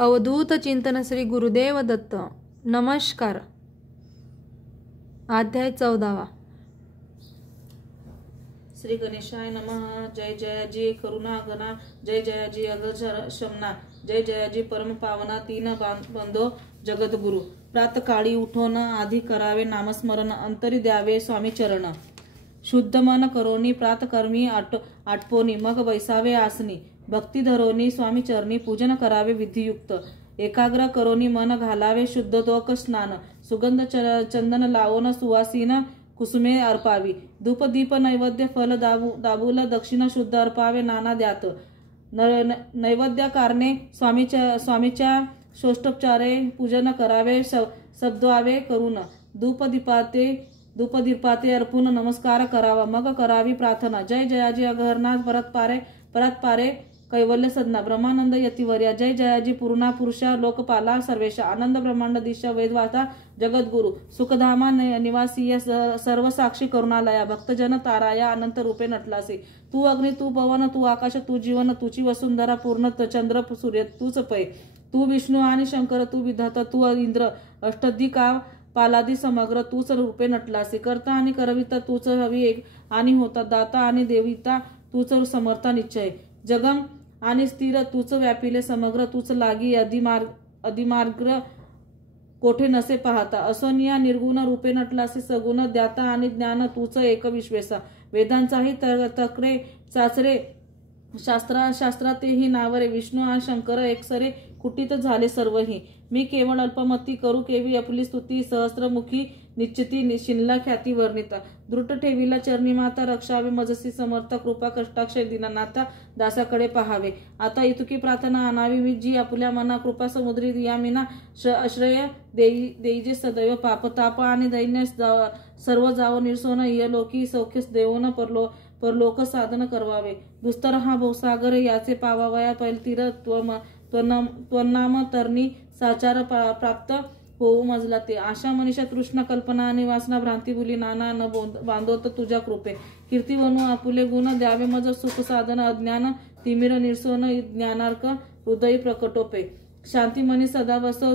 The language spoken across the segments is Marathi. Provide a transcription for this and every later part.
अवधूत चिंतन श्री गुरुदेव दत्त. नमस्कार. अध्याय 14. श्री गणेशाय नमः. जय जयाजी करुणा गणा, जय जयाजी अगर शमना, जय जयाजी परम पावना, तीन बंधो जगद्गुरु. प्रातकाळी उठोन आधी करावे नामस्मरण, अंतरी द्यावे स्वामी चरण. शुद्ध मन करोनी प्रातकर्मी आटपोनी, मग बैसावे आसनी. भक्ती धरोनी स्वामी चरणी, पूजन करावे विधियुक्त. एकाग्र करोनी मन घालावे शुद्धोदक स्नान. सुगंध चंदन लावून सुवासीन कुसुमे अर्पावी. धूप दीप नैवेद्य फल दाबूल दक्षिणा शुद्ध अर्पावे नाना द्यात. नैवेद्य कारणे स्वामीच्या षोष्टोपचारे पूजन करावे शब्दवावे करून. धूप दीपाते अर्पून नमस्कार करावा. मग करावी प्रार्थना. जय जयाजी अघरनाथ परत पारे कैवल्य सदना. ब्रह्मानंद यतिवर्या, जय जयाजी पूर्णा पुरुषा लोकपाला सर्वेशा. आनंद ब्रह्मांड दिशा वेदवाता जगद्गुरु. सुखधामा निवासीय सर्व साक्षी करुणालया. भक्तजन ताराया अनंत रूपे नटलासी. तू अग्नी तू पवन तू आकाश तू जीवन, तुची वसुंधरा पूर्ण चंद्र सूर्य तूच पै. तू विष्णू आणि शंकर तू विधाता तू इंद्र अष्टदिका पालादी समग्र तूच रूपे नटलासी. करता आणि करविता तूच हवी एक आणि होता. दाता आणि देविता तूच समर्था निश्चय. जगम आणि स्थिर तूच व्यापिले समग्र तूच लागी. अधिमार्ग कोठे नसे पाहता. असोनिया निर्गुण रूपे नटलासे सगुण. द्याता आणि ज्ञान तूच एक विश्वेसा. वेदांचाही तक्रे चाचरे शास्त्रातेही नावरे. विष्णू आणि शंकर एकसरे कुटीत झाले सर्वही. मी केवळ अल्पमती करू केवी आपली स्तुती. सहस्त्रमुखी निश्चिती शिनला ख्याती वर्णिता. दृढ ठेवीला चरणी माता रक्षावे. मजसी समर्थ कृपा कष्टाक्ष दीनानाथा दासाकडे पहावे. आता इतुकी प्रार्थना आणावी मी जी आपल्या मना. कृपा समुद्री या मीना आश्रय देईजे सदैव. पापताप आणि दैन्य सर्व जाव निर्सोन. इयलोकी सौख्य देऊन परलोक साधन करवावे. दुस्तर हा भवसागर याचे पावावया पैलतीर. त्वनाम तरणी साचार प्राप्त होऊ मजला ते. आशा मनीषा तृष्णा कल्पना आणि वासना भ्रांती भुली नाना न बांधोत तुझ्या कृपे. कीर्ती वनु आपुले गुण द्यावे मज सुख साधन. अज्ञान तिमिर निर्सोन ज्ञानार्क हृदयी प्रकटोपे. शांती मनी सदा वसो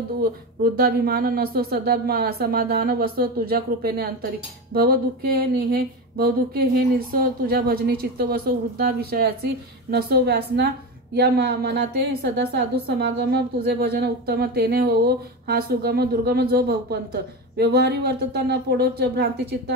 वृद्धाभिमान नसो. सदा समाधान वसो तुझ्या कृपेने अंतरी. भवदुःखे हे निर्सो तुझ्या भजनी चित्त वसो. वृद्धा विषयाची नसो व्यासना या मनाते. सदा साधू समागम तुझे भजन उत्तम तेने होवो हा सुगम. दुर्गम जो भवपंथ. व्यवहारी वर्तता न पोडो भ्रांती चित्त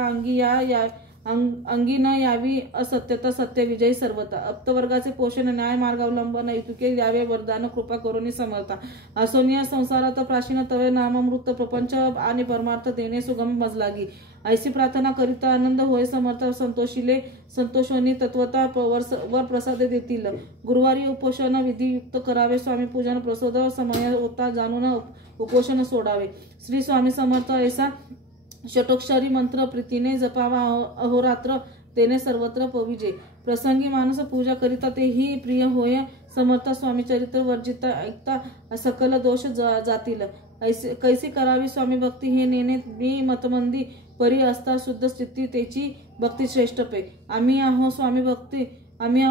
अंगी न यावी असत्यता. सत्य विजयी सर्वता. अप्तवर्गाचे पोषण न्याय मार्गावलंबन इतुके द्यावे वरदान. कृपा करुणी समर्था. असोनिया संसारात प्राचीन तवे नाममृत प्रपंच आणि परमार्थ देणे सुगम मजलागी. ऐसी प्रार्थना करिता आनंद होय समर्थ. संतोषोनी तत्वता वर प्रसाद देतील. गुरुवारी उपोषण विधियुक्त करावे. स्वामी पूजन प्रसोद समय होता जाणून उपोषण सोडावे. श्री स्वामी समर्थ ऐसा षटोक्षरी मंत्र प्रीतीने जपावा. अहोरात्र तेने सर्वत्र पविजे. प्रसंगी मानस पूजा करिता तेही प्रिय होय. समर्थ स्वामी चरित्र वर्जिता ऐकता सकल दोष जातील. कैसी करावी स्वामी भक्ती हे नेणे मी मतमंदी. परी असता शुद्ध स्थिती तेची भक्ती श्रेष्ठ पे. आम्ही आहो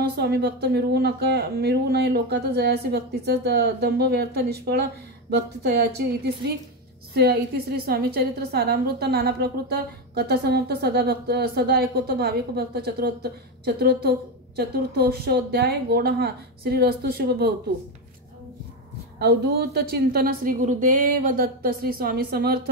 स्वामी भक्त मिळवू नये लोकात जयासी. भक्तीचं दंभ व्यर्थ निष्फळ भक्ती तयाची. इतिश्री स्वामी चरित्र सारामृत नाना प्रकृत कथा समाप्त. सदा ऐकवत भाविक भक्त. चतुर्थोष्योध्याय गोड हा. श्री रस्तु शुभ भवतु. अवधूत चिंतन श्री गुरुदेव दत्त. श्री स्वामी समर्थ.